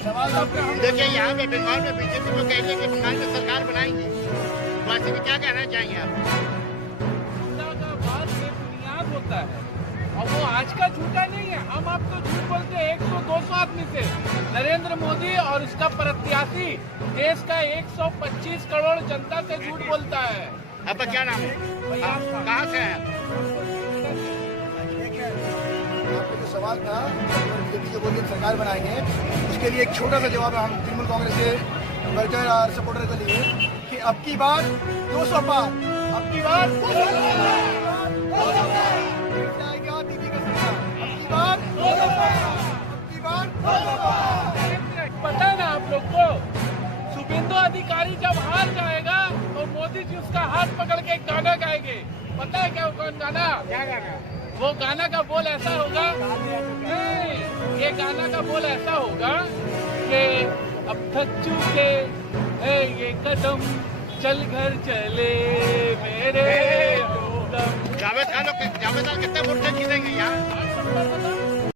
देखिए यहाँ पे बंगाल में बीजेपी जो कह रही है कि बंगाल में सरकार बनाएंगे, तो ऐसे में क्या कहना चाहेंगे आप? का बात बेबुनियाद होता है और वो आज का झूठा नहीं है। हम आपको झूठ बोलते हैं 100-200 आदमी से। नरेंद्र मोदी और उसका प्रत्याशी देश का 125 करोड़ जनता से झूठ बोलता है। आपका क्या नाम है? कहाँ से है आप? आपका जो सवाल था बीजेपी जो बोली सरकार बनाएंगे, उसके लिए एक छोटा सा जवाब है हम तृणमूल कांग्रेस के वर्कर और सपोर्टर के लिए कि अब की बार 200 पार, अब की बार 200 जाएगा दीदी का सरकार, अब की बार 200 पार, अब की बार 200 पार। पता है ना आप लोग को, शुभेंदु अधिकारी जब हार जाएगा तो मोदी जी उसका हाथ पकड़ के एक गाना गाएंगे। पता है क्या कौन गाना? क्या गाना? वो गाना का बोल ऐसा होगा, नहीं, ये गाना का बोल ऐसा होगा कि अब थक चुके ये कदम, चल घर चले मेरे दम। जावेद खान कितने वोट से जीतेंगे यहाँ?